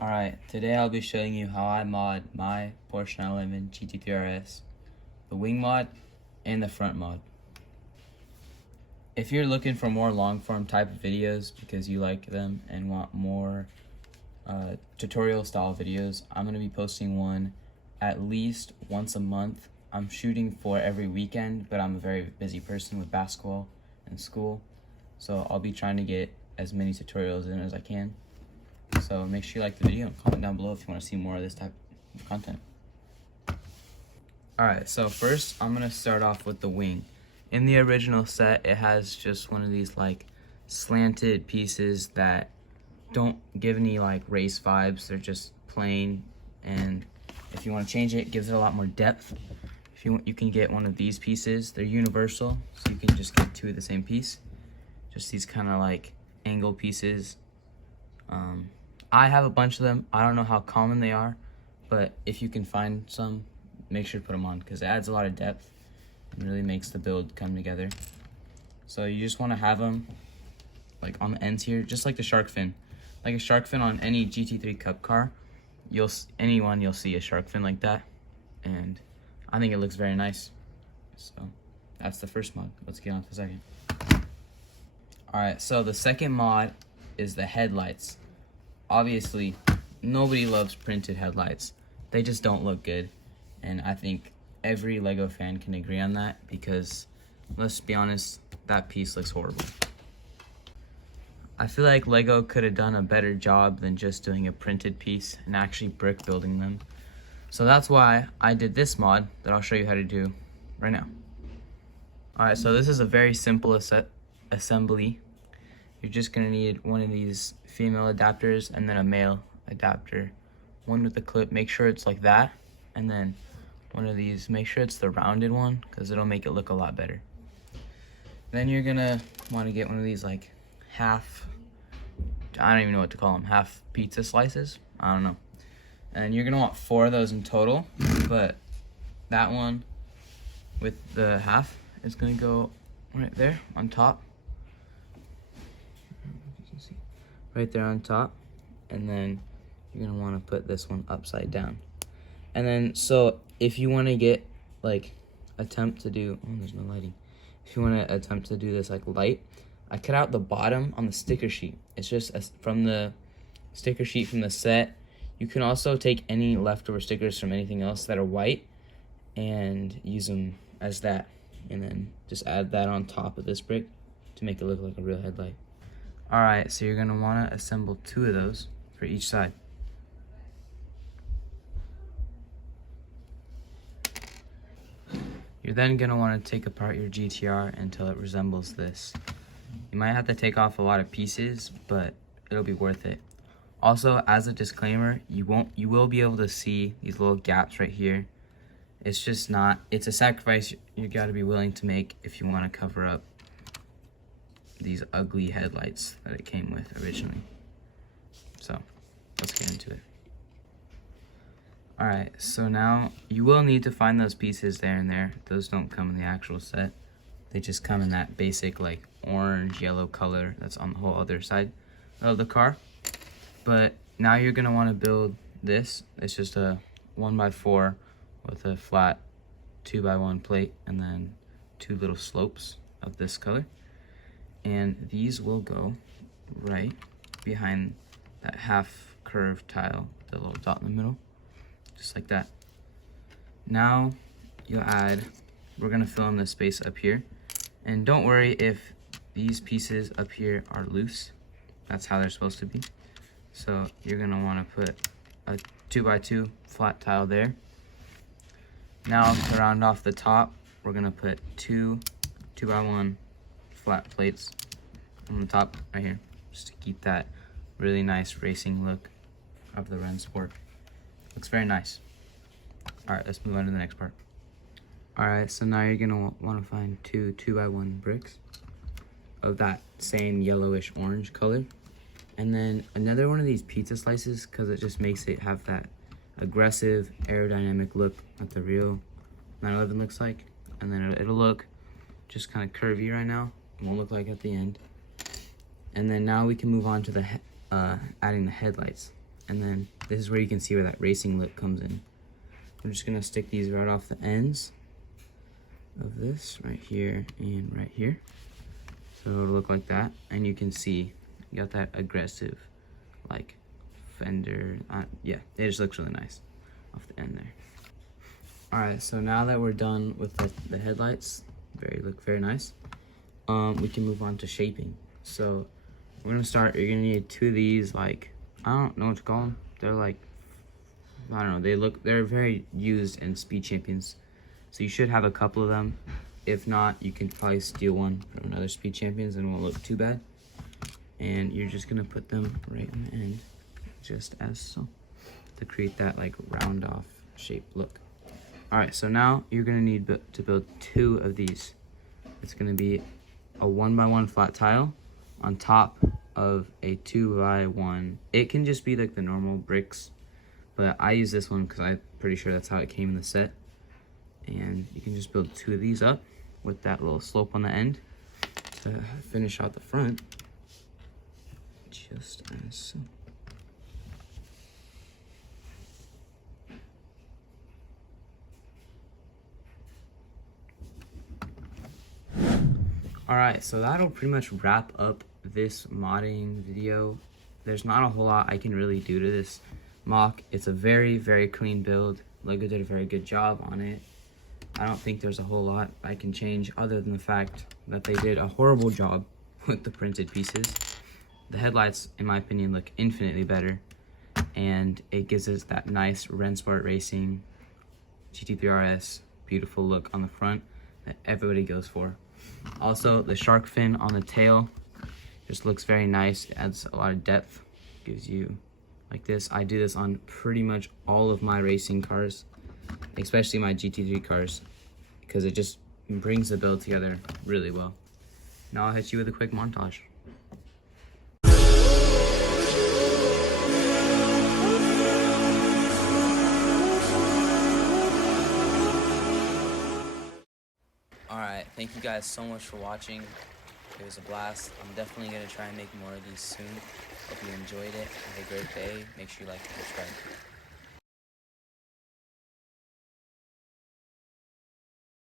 Alright, today I'll be showing you how I mod my Porsche 911 GT3 RS, the wing mod, and the front mod. If you're looking for more long form type of videos because you like them and want more tutorial style videos, I'm going to be posting one at least once a month. I'm shooting for every weekend, but I'm a very busy person with basketball and school, so I'll be trying to get as many tutorials in as I can. So make sure you like the video and comment down below if you want to see more of this type of content. Alright, so first I'm going to start off with the wing. In the original set, it has just one of these like slanted pieces that don't give any like race vibes. They're just plain, and if you want to change it, it gives it a lot more depth. If you want, you can get one of these pieces. They're universal, so you can just get two of the same piece. Just these kind of like angle pieces. I have a bunch of them. I don't know how common they are, but if you can find some, make sure to put them on because it adds a lot of depth and really makes the build come together. So you just want to have them like on the ends here, just like the shark fin. Like a shark fin on any GT3 Cup car, you'll see a shark fin like that, and I think it looks very nice. So that's the first mod. Let's get on to the second. Alright, so the second mod is the headlights. Obviously, nobody loves printed headlights. They just don't look good. And I think every LEGO fan can agree on that because, let's be honest, that piece looks horrible. I feel like LEGO could have done a better job than just doing a printed piece and actually brick building them. So that's why I did this mod that I'll show you how to do right now. Alright, so this is a very simple assembly. You're just gonna need one of these female adapters and then a male adapter. One with the clip, make sure it's like that, and then one of these, make sure it's the rounded one because it'll make it look a lot better. Then you're gonna want to get one of these like half, I don't even know what to call them, half pizza slices, I don't know. And you're gonna want 4 of those in total, but that one with the half is gonna go right there on top. Right there on top, and then you're gonna want to put this one upside down. And then, so if you want to get like attempt to do, oh, there's no lighting. If you want to attempt to do this like light, I cut out the bottom on the sticker sheet. It's just from the sticker sheet from the set. You can also take any leftover stickers from anything else that are white and use them as that, and then just add that on top of this brick to make it look like a real headlight. Alright, so you're going to want to assemble 2 of those for each side. You're then going to want to take apart your GTR until it resembles this. You might have to take off a lot of pieces, but it'll be worth it. Also, as a disclaimer, you will be able to see these little gaps right here. It's just not, it's a sacrifice you got to be willing to make if you want to cover up these ugly headlights that it came with originally. So let's get into it. Alright, so now you will need to find those pieces there and there. Those don't come in the actual set. They just come in that basic like orange, yellow color that's on the whole other side of the car. But now you're gonna want to build this. It's just a 1x4 with a flat 2x1 plate and then 2 little slopes of this color. And these will go right behind that half curved tile, the little dot in the middle, just like that. Now you'll add, we're gonna fill in the space up here. And don't worry if these pieces up here are loose. That's how they're supposed to be. So you're gonna wanna put a 2x2 flat tile there. Now to round off the top, we're gonna put 2 2x1 flat plates on the top right here, just to keep that really nice racing look of the Ren Sport. Looks very nice. Alright, let's move on to the next part. Alright, so now you're gonna want to find 2 2x1 bricks of that same yellowish orange color, and then another one of these pizza slices because it just makes it have that aggressive aerodynamic look that the real 911 looks like. And then it'll look just kind of curvy right now. It won't look like at the end. And then now we can move on to the adding the headlights. and then this is where you can see where that racing lip comes in. I'm just gonna stick these right off the ends of this, right here and right here. So it'll look like that, and you can see you got that aggressive, like, fender. Yeah, it just looks really nice off the end there. All right, so now that we're done with the headlights, look very nice. We can move on to shaping. So we're gonna start. You're gonna need 2 of these, like, I don't know what to call them. They're like, I don't know. They're very used in Speed Champions, so you should have a couple of them. If not, you can probably steal one from another Speed Champions and it won't look too bad. And you're just gonna put them right in the end, just as so, to create that like round off shape look. All right, so now you're gonna need to build 2 of these. It's gonna be a 1x1 flat tile on top of a 2x1. It can just be like the normal bricks, but I use this one because I'm pretty sure that's how it came in the set. And you can just build 2 of these up with that little slope on the end to finish out the front, just as so. Alright, so that'll pretty much wrap up this modding video. There's not a whole lot I can really do to this mock. It's a very, very clean build. LEGO did a very good job on it. I don't think there's a whole lot I can change other than the fact that they did a horrible job with the printed pieces. The headlights, in my opinion, look infinitely better, and it gives us that nice Rennsport Racing GT3 RS beautiful look on the front that everybody goes for. Also, the shark fin on the tail just looks very nice. It adds a lot of depth, gives you like this. I do this on pretty much all of my racing cars, especially my GT3 cars, because it just brings the build together really well. Now I'll hit you with a quick montage. Alright, thank you guys so much for watching. It was a blast. I'm definitely going to try and make more of these soon. Hope you enjoyed it. Have a great day. Make sure you like and subscribe.